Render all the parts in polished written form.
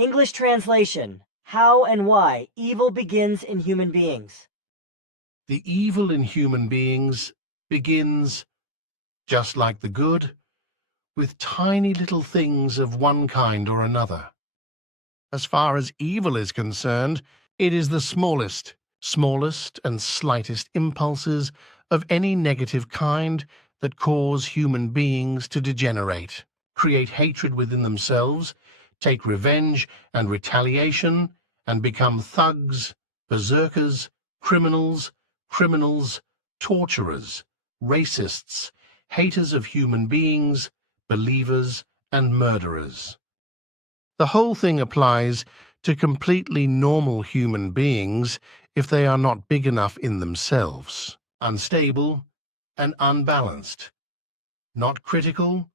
English translation: How and why evil begins in human beings. The evil in human beings begins, just like the good, with tiny little things of one kind or another. As far as evil is concerned, it is the smallest and slightest impulses of any negative kind that cause human beings to degenerate, create hatred within themselves, take revenge and retaliation, and become thugs, berserkers, criminals, torturers, racists, haters of human beings, believers, and murderers. The whole thing applies to completely normal human beings if they are not big enough in themselves, unstable and unbalanced, not critical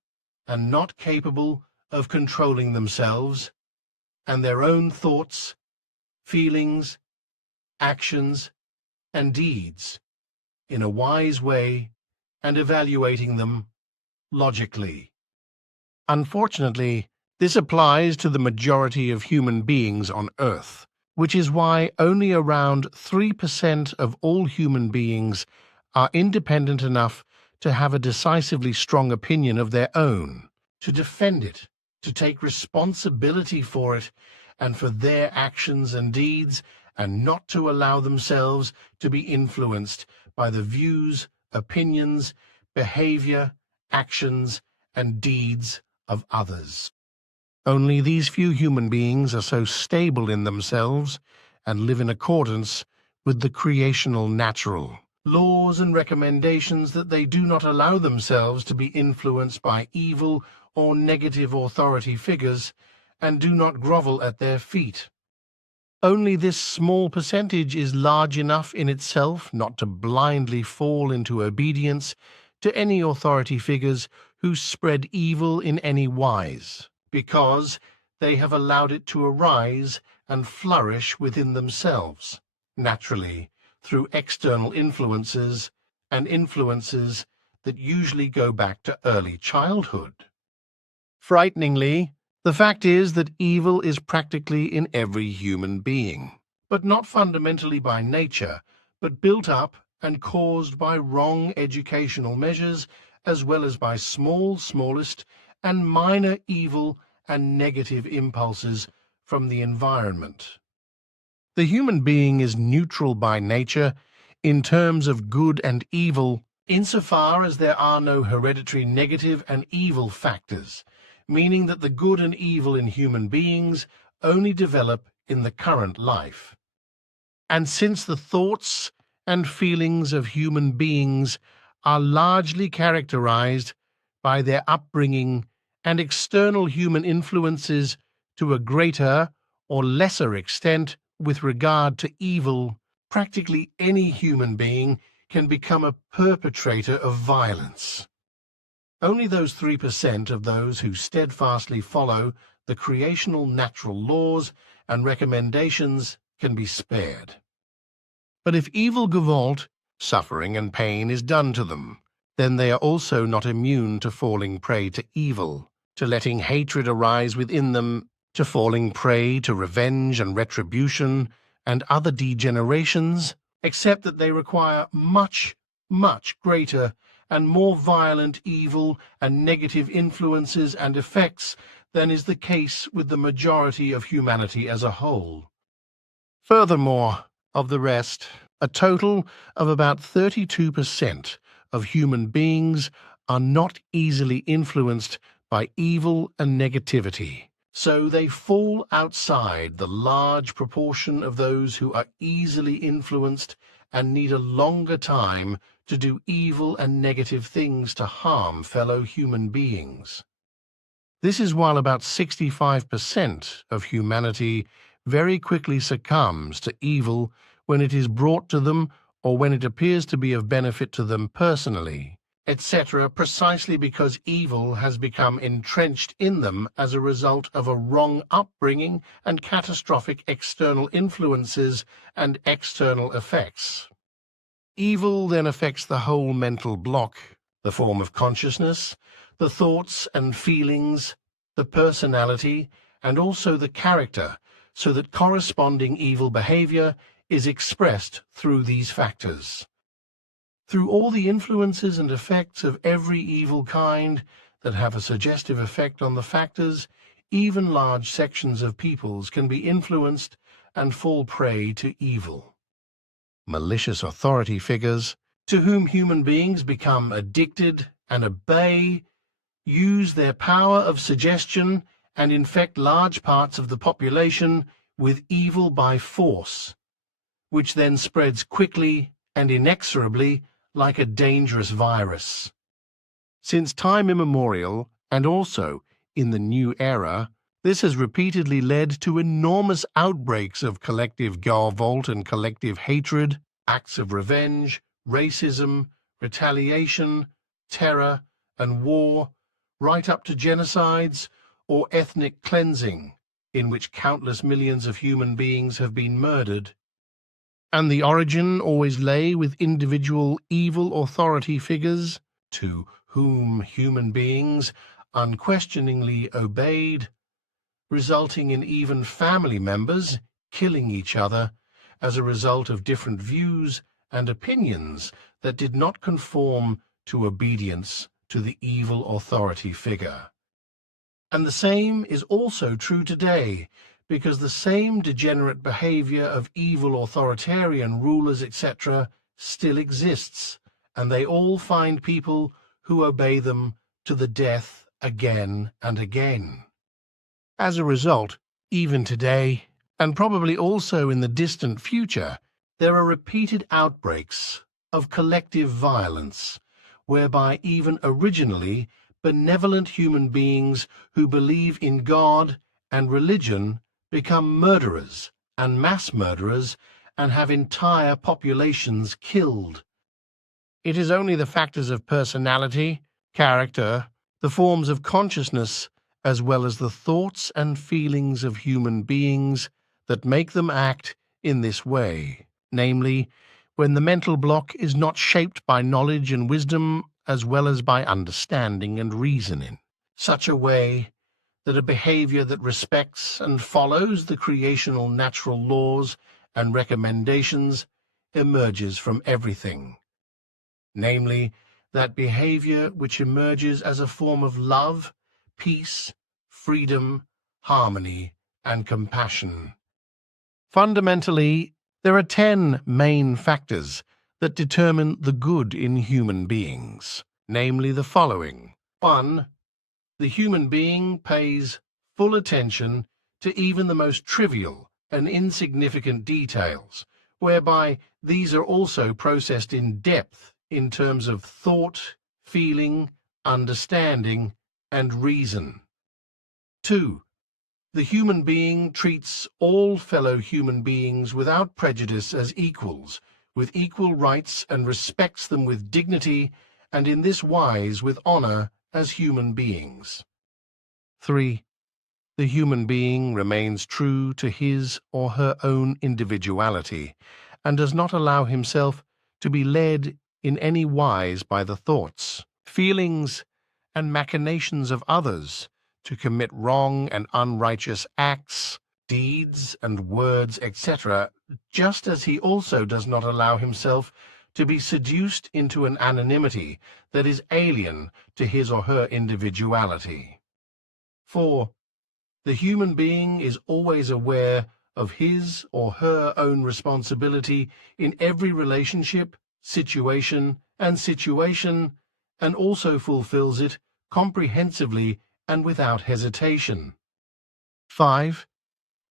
and not capable of controlling themselves and their own thoughts, feelings, actions, and deeds in a wise way and evaluating them logically. Unfortunately, this applies to the majority of human beings on Earth, which is why only around 3% of all human beings are independent enough to have a decisively strong opinion of their own, to defend it, to take responsibility for it and for their actions and deeds, and not to allow themselves to be influenced by the views, opinions, behavior, actions, and deeds of others. Only these few human beings are so stable in themselves and live in accordance with the creational natural laws and recommendations that they do not allow themselves to be influenced by evil or negative authority figures and do not grovel at their feet. Only this small percentage is large enough in itself not to blindly fall into obedience to any authority figures who spread evil in any wise, because they have allowed it to arise and flourish within themselves, naturally, through external influences, and influences that usually go back to early childhood. Frighteningly, the fact is that evil is practically in every human being, but not fundamentally by nature, but built up and caused by wrong educational measures, as well as by smallest, and minor evil and negative impulses from the environment. The human being is neutral by nature in terms of good and evil, insofar as there are no hereditary negative and evil factors, meaning that the good and evil in human beings only develop in the current life. And since the thoughts and feelings of human beings are largely characterized by their upbringing and external human influences to a greater or lesser extent with regard to evil, practically any human being can become a perpetrator of violence. Only those 3% of those who steadfastly follow the creational natural laws and recommendations can be spared. But if evil gevalt, suffering and pain is done to them, then they are also not immune to falling prey to evil, to letting hatred arise within them, to falling prey to revenge and retribution and other degenerations, except that they require much greater and more violent evil and negative influences and effects than is the case with the majority of humanity as a whole. Furthermore, of the rest, a total of about 32% of human beings are not easily influenced by evil and negativity, so they fall outside the large proportion of those who are easily influenced and need a longer time to do evil and negative things to harm fellow human beings. This is while about 65% of humanity very quickly succumbs to evil when it is brought to them or when it appears to be of benefit to them personally, etc., precisely because evil has become entrenched in them as a result of a wrong upbringing and catastrophic external influences and external effects. Evil then affects the whole mental block, the form of consciousness, the thoughts and feelings, the personality, and also the character, so that corresponding evil behavior is expressed through these factors. Through all the influences and effects of every evil kind that have a suggestive effect on the factors, even large sections of peoples can be influenced and fall prey to evil. Malicious authority figures, to whom human beings become addicted and obey, use their power of suggestion and infect large parts of the population with evil by force, which then spreads quickly and inexorably like a dangerous virus. Since time immemorial, and also in the new era, this has repeatedly led to enormous outbreaks of collective gavolt and collective hatred, acts of revenge, racism, retaliation, terror, and war, right up to genocides or ethnic cleansing, in which countless millions of human beings have been murdered. And the origin always lay with individual evil authority figures to whom human beings unquestioningly obeyed, resulting in even family members killing each other as a result of different views and opinions that did not conform to obedience to the evil authority figure. And the same is also true today, because the same degenerate behavior of evil authoritarian rulers, etc., still exists, and they all find people who obey them to the death again and again. As a result, even today, and probably also in the distant future, there are repeated outbreaks of collective violence, whereby even originally benevolent human beings who believe in God and religion become murderers and mass murderers and have entire populations killed. It is only the factors of personality, character, the forms of consciousness, as well as the thoughts and feelings of human beings that make them act in this way, namely, when the mental block is not shaped by knowledge and wisdom as well as by understanding and reason in such a way that a behavior that respects and follows the creational natural laws and recommendations emerges from everything, namely, that behavior which emerges as a form of love, peace, freedom, harmony, and compassion. Fundamentally, there are 10 main factors that determine the good in human beings, namely the following. 1. The human being pays full attention to even the most trivial and insignificant details, whereby these are also processed in depth in terms of thought, feeling, understanding, and reason. 2. The human being treats all fellow human beings without prejudice as equals, with equal rights, and respects them with dignity, and in this wise with honor as human beings. 3. The human being remains true to his or her own individuality, and does not allow himself to be led in any wise by the thoughts, feelings, and machinations of others to commit wrong and unrighteous acts, deeds, and words, etc., just as he also does not allow himself to be seduced into an anonymity that is alien to his or her individuality. 4. The human being is always aware of his or her own responsibility in every relationship, situation, and also fulfills it comprehensively and without hesitation. 5.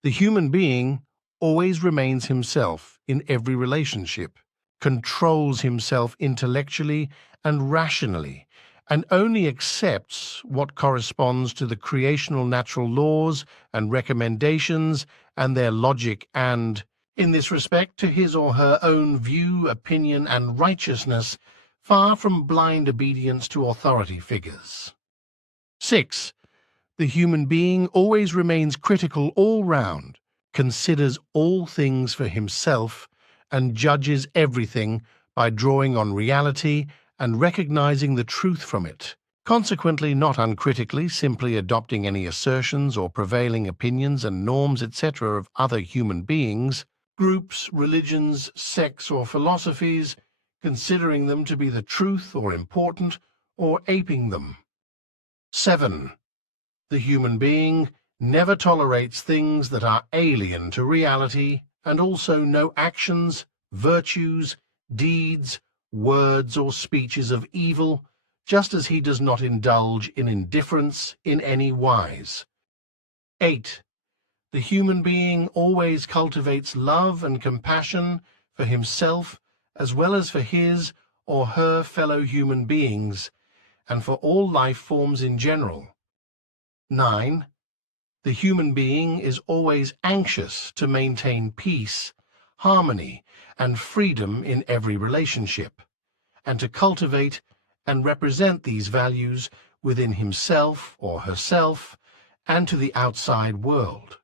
The human being always remains himself in every relationship, controls himself intellectually and rationally, and only accepts what corresponds to the creational natural laws and recommendations and their logic and, in this respect, to his or her own view, opinion, and righteousness, far from blind obedience to authority figures. 6. The human being always remains critical all round, considers all things for himself, and judges everything by drawing on reality and recognizing the truth from it, consequently not uncritically simply adopting any assertions or prevailing opinions and norms, etc., of other human beings, groups, religions, sects, or philosophies, considering them to be the truth or important, or aping them. 7. The human being never tolerates things that are alien to reality, and also no actions, virtues, deeds, words, or speeches of evil, just as he does not indulge in indifference in any wise. 8. The human being always cultivates love and compassion for himself as well as for his or her fellow human beings, and for all life forms in general. 9. The human being is always anxious to maintain peace, harmony, and freedom in every relationship, and to cultivate and represent these values within himself or herself and to the outside world.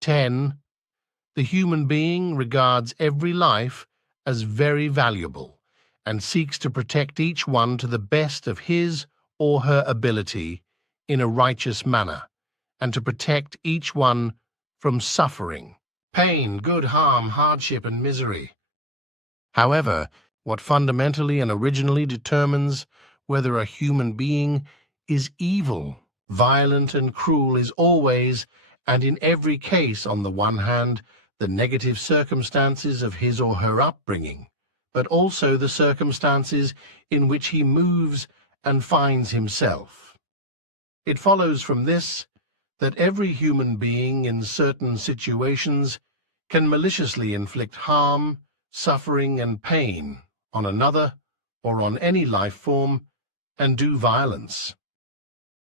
10. The human being regards every life as very valuable and seeks to protect each one to the best of his or her ability in a righteous manner, and to protect each one from suffering, pain, good, harm, hardship, and misery. However, what fundamentally and originally determines whether a human being is evil, violent, and cruel is always, and in every case, on the one hand, the negative circumstances of his or her upbringing, but also the circumstances in which he moves and finds himself. It follows from this that every human being in certain situations can maliciously inflict harm, suffering, and pain on another or on any life form and do violence.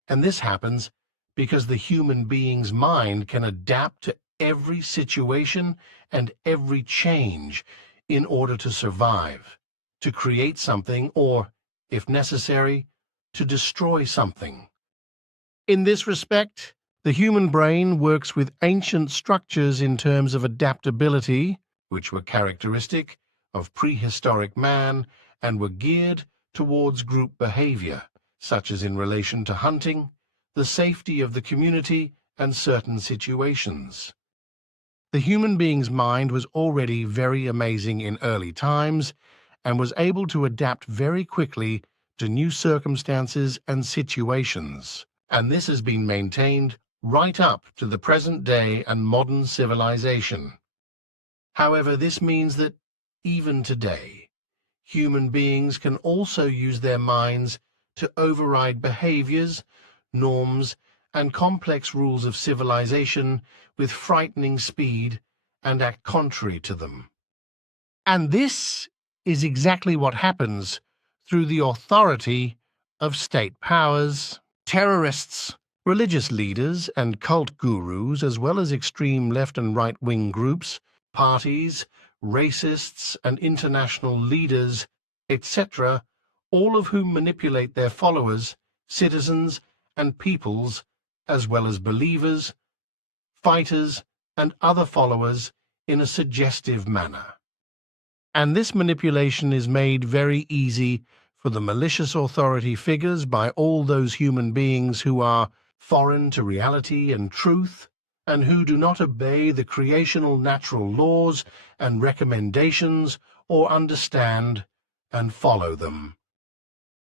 And this happens because the human being's mind can adapt to every situation and every change in order to survive, to create something, or, if necessary, to destroy something. In this respect, the human brain works with ancient structures in terms of adaptability, which were characteristic of prehistoric man and were geared towards group behavior, such as in relation to hunting, the safety of the community, and certain situations. The human being's mind was already very amazing in early times and was able to adapt very quickly to new circumstances and situations, and this has been maintained right up to the present day and modern civilization. However, this means that even today, human beings can also use their minds to override behaviors, norms, and complex rules of civilization with frightening speed and act contrary to them. And this is exactly what happens through the authority of state powers, terrorists, religious leaders, and cult gurus, as well as extreme left and right-wing groups, parties, racists, and international leaders, etc., all of whom manipulate their followers, citizens, and peoples, as well as believers, fighters, and other followers in a suggestive manner. And this manipulation is made very easy for the malicious authority figures by all those human beings who are foreign to reality and truth, and who do not obey the creational natural laws and recommendations or understand and follow them.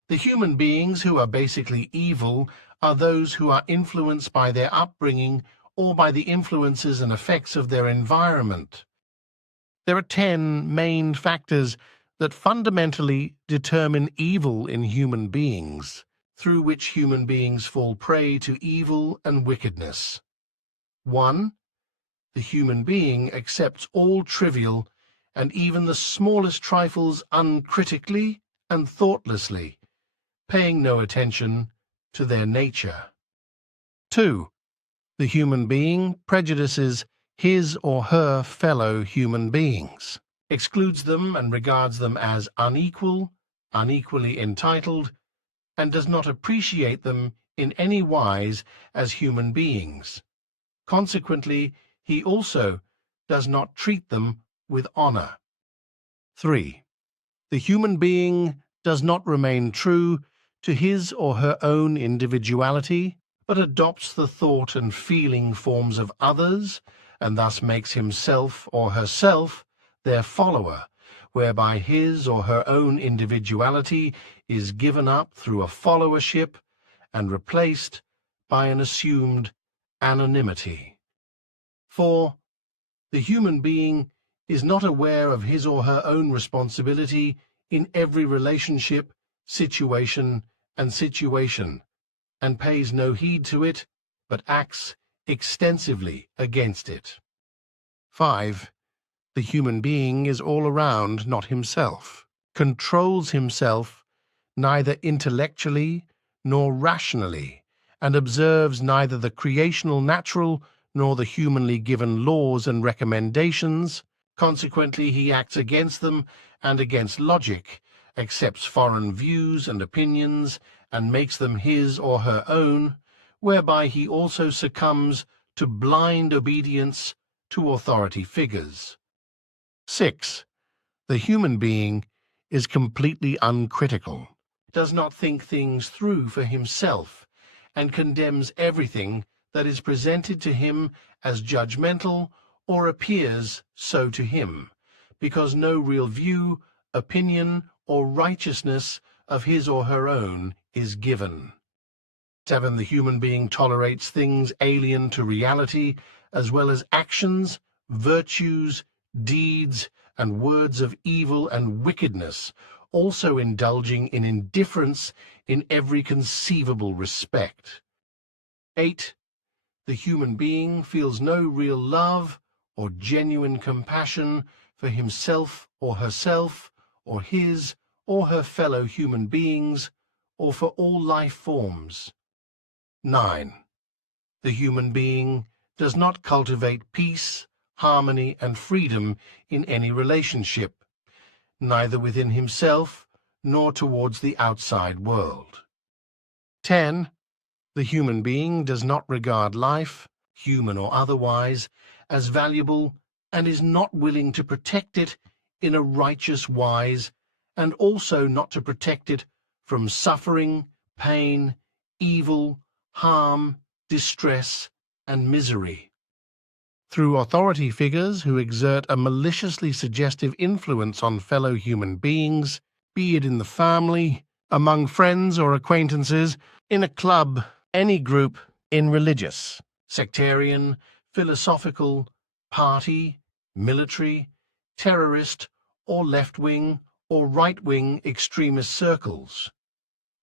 The human beings who are basically evil are those who are influenced by their upbringing or by the influences and effects of their environment. There are 10 main factors that fundamentally determine evil in human beings, through which human beings fall prey to evil and wickedness. 1. The human being accepts all trivial and even the smallest trifles uncritically and thoughtlessly, paying no attention to their nature. 2. The human being prejudices his or her fellow human beings, excludes them and regards them as unequal, unequally entitled, and does not appreciate them in any wise as human beings. Consequently, he also does not treat them with honor. 3. The human being does not remain true to his or her own individuality, but adopts the thought and feeling forms of others, and thus makes himself or herself their follower, whereby his or her own individuality is given up through a followership and replaced by an assumed anonymity. 4. The human being is not aware of his or her own responsibility in every relationship, situation, and pays no heed to it, but acts extensively against it. 5. The human being is all around not himself, controls himself neither intellectually nor rationally, and observes neither the creational natural nor the humanly given laws and recommendations. Consequently, he acts against them and against logic, accepts foreign views and opinions, and makes them his or her own, whereby he also succumbs to blind obedience to authority figures. 6. The human being is completely uncritical, does not think things through for himself, and condemns everything that is presented to him as judgmental or appears so to him, because no real view, opinion, or righteousness of his or her own is given. 7. The human being tolerates things alien to reality, as well as actions, virtues, deeds, and words of evil and wickedness, also indulging in indifference in every conceivable respect. 8. The human being feels no real love or genuine compassion for himself or herself, or his or her fellow human beings, or for all life forms. 9. The human being does not cultivate peace, harmony, and freedom in any relationship, neither within himself nor towards the outside world. 10. The human being does not regard life, human or otherwise, as valuable, and is not willing to protect it in a righteous wise, and also not to protect it from suffering, pain, evil, harm, distress, and misery. Through authority figures who exert a maliciously suggestive influence on fellow human beings, be it in the family, among friends or acquaintances, in a club, any group, in religious, sectarian, philosophical, party, military, terrorist, or left-wing or right-wing extremist circles.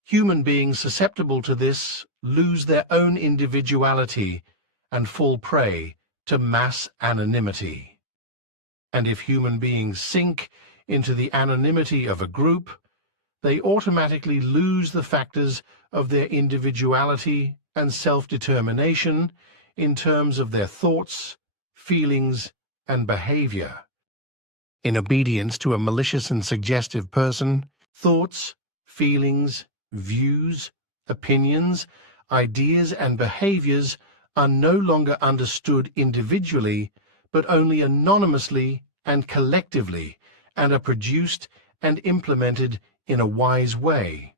Human beings susceptible to this lose their own individuality and fall prey to mass anonymity. And if human beings sink into the anonymity of a group, they automatically lose the factors of their individuality and self-determination in terms of their thoughts, feelings, and behavior. In obedience to a malicious and suggestive person, thoughts, feelings, views, opinions, ideas, and behaviors are no longer understood individually, but only anonymously and collectively, and are produced and implemented in a wise way.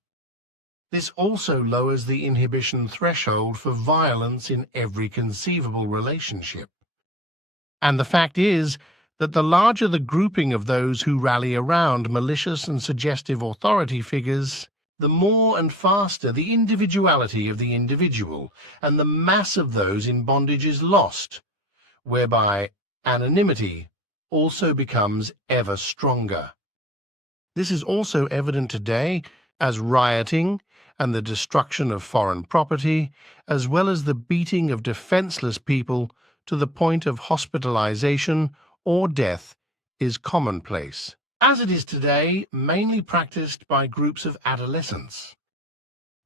This also lowers the inhibition threshold for violence in every conceivable relationship. And the fact is that the larger the grouping of those who rally around malicious and suggestive authority figures, the more and faster the individuality of the individual and the mass of those in bondage is lost, whereby anonymity also becomes ever stronger. This is also evident today as rioting and the destruction of foreign property, as well as the beating of defenseless people to the point of hospitalization or death, is commonplace, as it is today mainly practiced by groups of adolescents.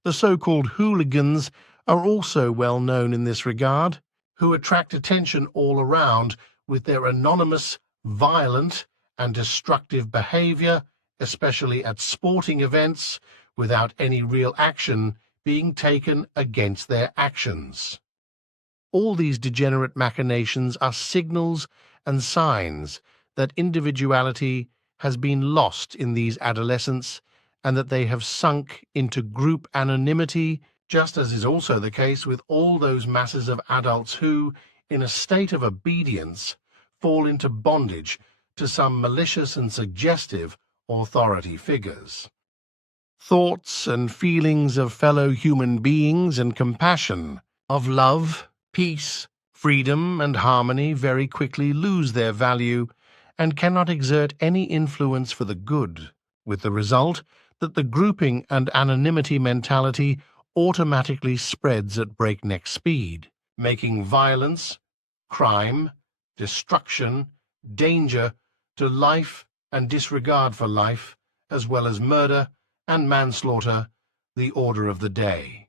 The so-called hooligans are also well known in this regard, who attract attention all around with their anonymous, violent, and destructive behavior, especially at sporting events, without any real action being taken against their actions. All these degenerate machinations are signals and signs that individuality has been lost in these adolescents and that they have sunk into group anonymity, just as is also the case with all those masses of adults who, in a state of obedience, fall into bondage to some malicious and suggestive authority figures. Thoughts and feelings of fellow human beings and compassion, of love, peace, freedom, and harmony very quickly lose their value and cannot exert any influence for the good, with the result that the grouping and anonymity mentality automatically spreads at breakneck speed, making violence, crime, destruction, danger to life and disregard for life, as well as murder and manslaughter, the order of the day.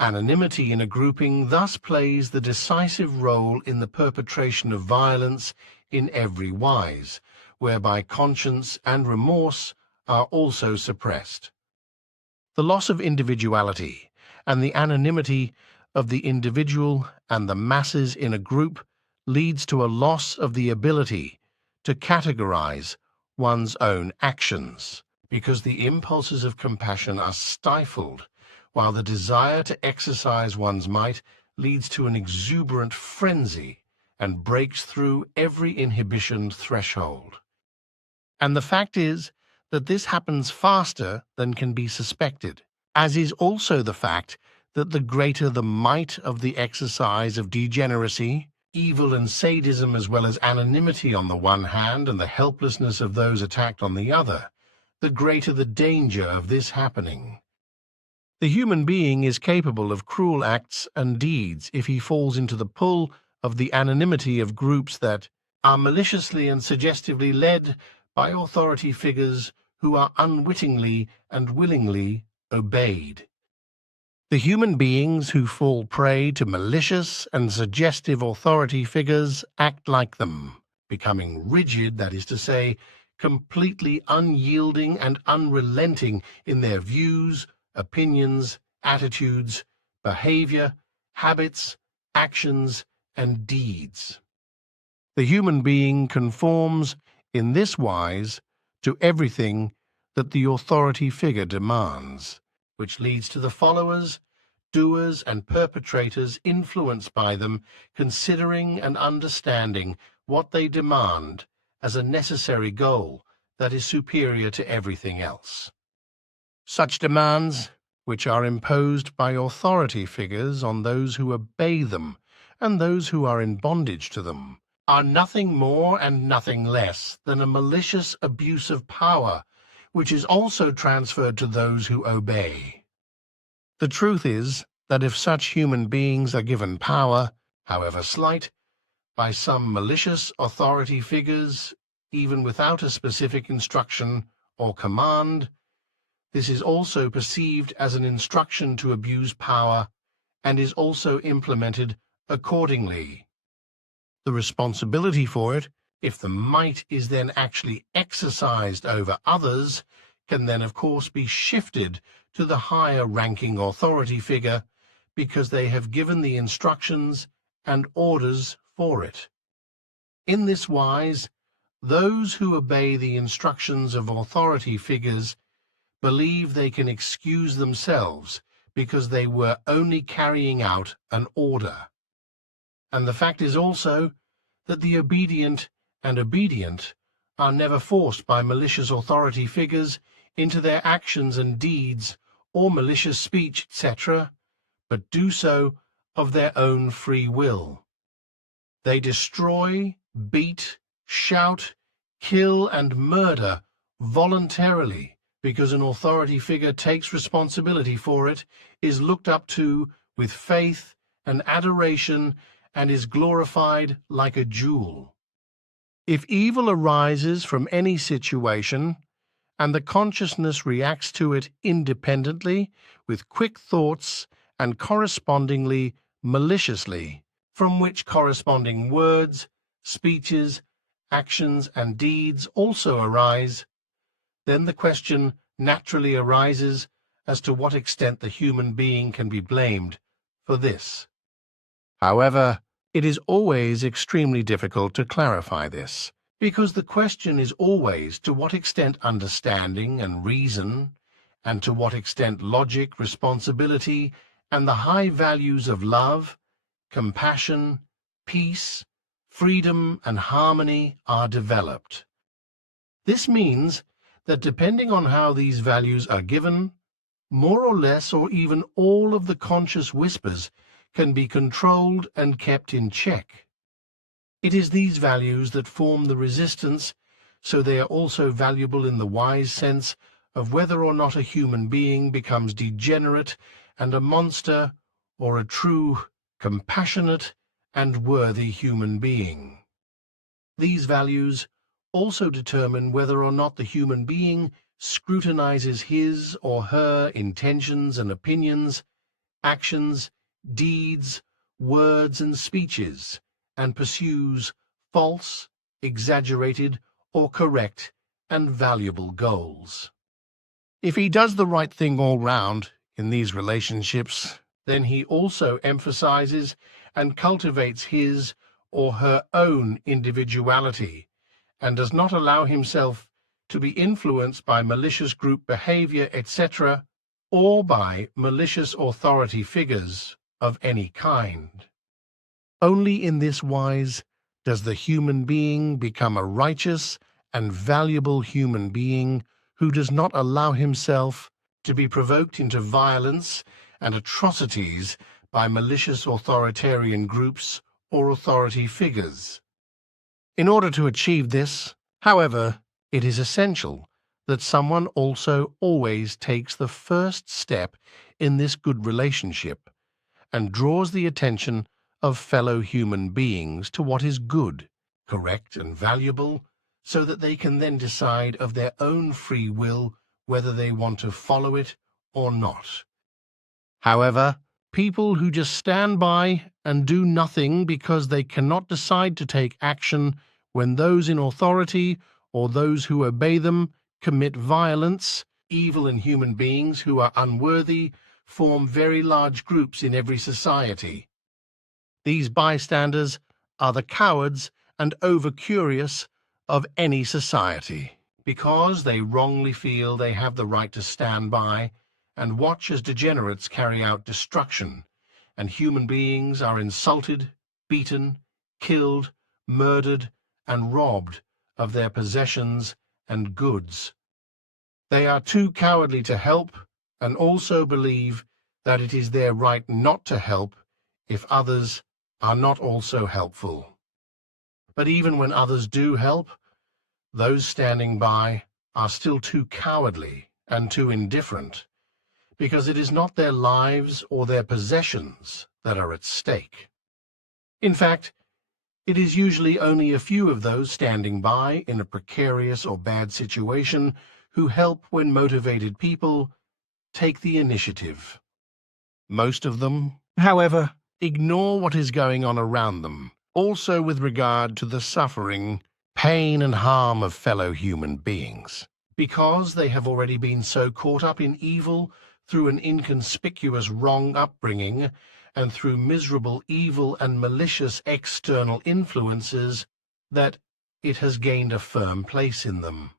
Anonymity in a grouping thus plays the decisive role in the perpetration of violence in every wise, whereby conscience and remorse are also suppressed. The loss of individuality and the anonymity of the individual and the masses in a group leads to a loss of the ability to categorize one's own actions, because the impulses of compassion are stifled, while the desire to exercise one's might leads to an exuberant frenzy and breaks through every inhibition threshold. And the fact is that this happens faster than can be suspected, as is also the fact that the greater the might of the exercise of degeneracy, evil and sadism, as well as anonymity on the one hand and the helplessness of those attacked on the other, the greater the danger of this happening. The human being is capable of cruel acts and deeds if he falls into the pull of the anonymity of groups that are maliciously and suggestively led by authority figures who are unwittingly and willingly obeyed. The human beings who fall prey to malicious and suggestive authority figures act like them, becoming rigid, that is to say, completely unyielding and unrelenting in their views, opinions, attitudes, behavior, habits, actions, and deeds. The human being conforms in this wise to everything that the authority figure demands, which leads to the followers, doers, and perpetrators influenced by them considering and understanding what they demand as a necessary goal that is superior to everything else. Such demands, which are imposed by authority figures on those who obey them and those who are in bondage to them, are nothing more and nothing less than a malicious abuse of power, which is also transferred to those who obey. The truth is that if such human beings are given power, however slight, by some malicious authority figures, even without a specific instruction or command, this is also perceived as an instruction to abuse power and is also implemented accordingly. The responsibility for it, if the might is then actually exercised over others, can then of course be shifted to the higher ranking authority figure because they have given the instructions and orders for it. In this wise, those who obey the instructions of authority figures believe they can excuse themselves because they were only carrying out an order. And the fact is also that the obedient and obedient are never forced by malicious authority figures into their actions and deeds or malicious speech, etc., but do so of their own free will. They destroy, beat, shout, kill, and murder voluntarily because an authority figure takes responsibility for it, is looked up to with faith and adoration, and is glorified like a jewel. If evil arises from any situation, and the consciousness reacts to it independently, with quick thoughts, and correspondingly maliciously, from which corresponding words, speeches, actions, and deeds also arise, then the question naturally arises as to what extent the human being can be blamed for this. However, it is always extremely difficult to clarify this, Because the question is always to what extent understanding and reason, and to what extent logic, responsibility, and the high values of love, compassion, peace, freedom, and harmony are developed. This means that depending on how these values are given, more or less or even all of the conscious whispers can be controlled and kept in check. It is these values that form the resistance, so they are also valuable in the wise sense of whether or not a human being becomes degenerate and a monster, or a true, compassionate, and worthy human being. These values also determine whether or not the human being scrutinizes his or her intentions and opinions, actions, deeds, words, and speeches, and pursues false, exaggerated, or correct and valuable goals. If he does the right thing all round in these relationships, then he also emphasizes and cultivates his or her own individuality and does not allow himself to be influenced by malicious group behavior, etc., or by malicious authority figures of any kind. Only in this wise does the human being become a righteous and valuable human being who does not allow himself to be provoked into violence and atrocities by malicious authoritarian groups or authority figures. In order to achieve this, however, it is essential that someone also always takes the first step in this good relationship and draws the attention of fellow human beings to what is good, correct, and valuable, so that they can then decide of their own free will whether they want to follow it or not. However, people who just stand by and do nothing because they cannot decide to take action when those in authority or those who obey them commit violence, evil in human beings who are unworthy, form very large groups in every society. These bystanders are the cowards and over-curious of any society, because they wrongly feel they have the right to stand by and watch as degenerates carry out destruction, and human beings are insulted, beaten, killed, murdered, and robbed of their possessions and goods. They are too cowardly to help, and also believe that it is their right not to help if others are not also helpful. But even when others do help, those standing by are still too cowardly and too indifferent, because it is not their lives or their possessions that are at stake. In fact, it is usually only a few of those standing by in a precarious or bad situation who help when motivated people take the initiative. Most of them, however, ignore what is going on around them, also with regard to the suffering, pain, and harm of fellow human beings, because they have already been so caught up in evil through an inconspicuous wrong upbringing and through miserable evil and malicious external influences that it has gained a firm place in them.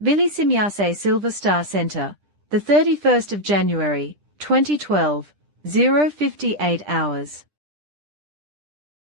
Billy Simyase Silver Star Center, the 31st of January, 2012, 0:58 hours.